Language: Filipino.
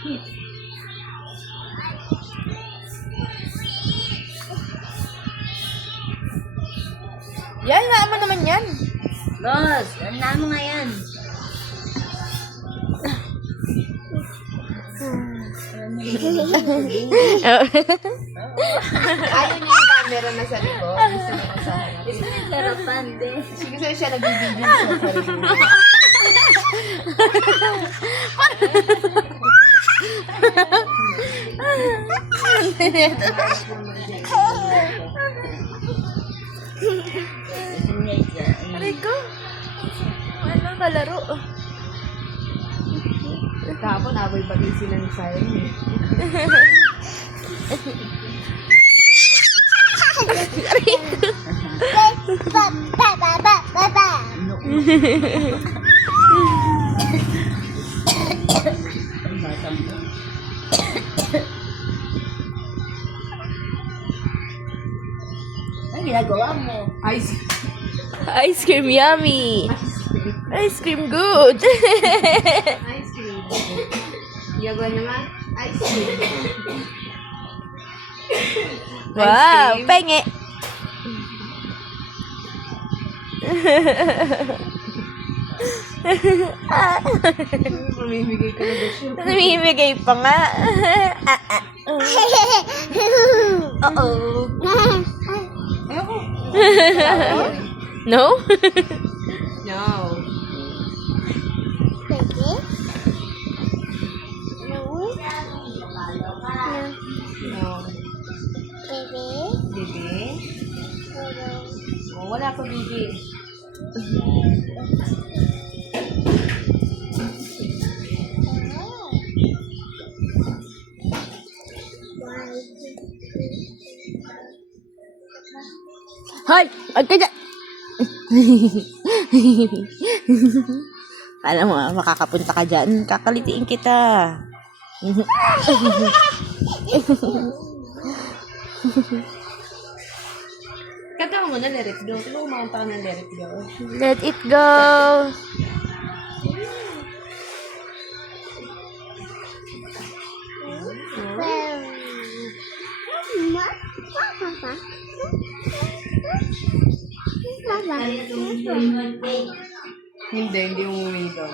Yan, naman naman yan. Boss, ano mo nga yan? Ayaw niya yung camera na sa likod. Gusto niya sa harap. Gusto niya sarapan, be. Gusto siya nagbibideo sa sarili niya. Aray ko. Ano kalaro? Kahapon, abay pati sila ni Siren eh. Ano ginagawa mo? Ice Ice cream yummy. Ice cream good. Ice cream. Ginagawa niya nga. Ice cream. Wow, cream. penge. Pumimigay ka na ba siya? Namimigay pa nga. Oo. Ayoko. No? No. No. Bibi? Oh, wala pa bibi. Hoy! Wag ka dyan! Alam mo, makakapunta ka dyan. Kakalitiin kita. Kanta ka muna, let it go. Kung kumanta ka ng let it go. Let it go. Hindi umuwi doon.